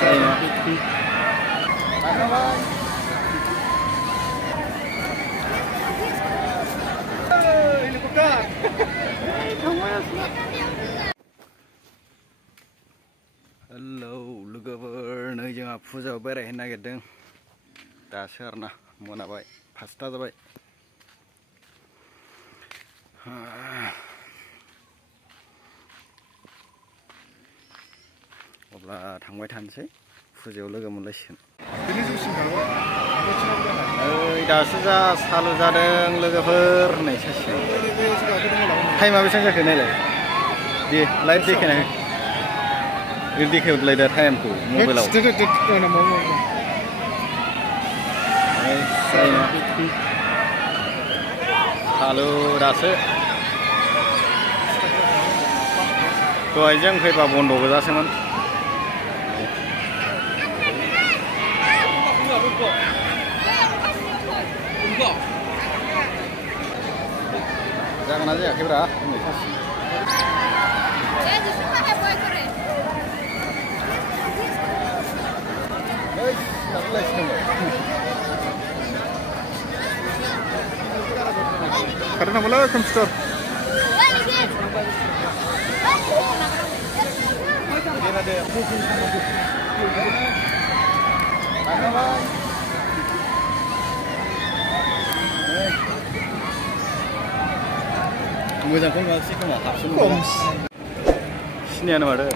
जायोना हेलौ लोगोफोर नै जोंहा फुजायाव बेरायहैनो नागिरदों दासो आरोना मोनाबाय 5टा जाबाय अब्ला थांबाय थानोसै फुजायाव लोगो मोनलायसिगोन ओइ दासो जा सालु जादों लोगोफोर होननाय सासेया टाइमा बेसेबां जाखो नायलाय दे लाइभ देखायना हो देखायहरलाय दा टाइमखौ मबाइलाव सालु दासो दहाय जों फैबा बन्द' गोजासोमोन जागोन ना जायाखैब्रा होननाय सासे karena malah komputer. Moजांखौ नुवाखै खोमा हाबसोनो सिनायानो माथो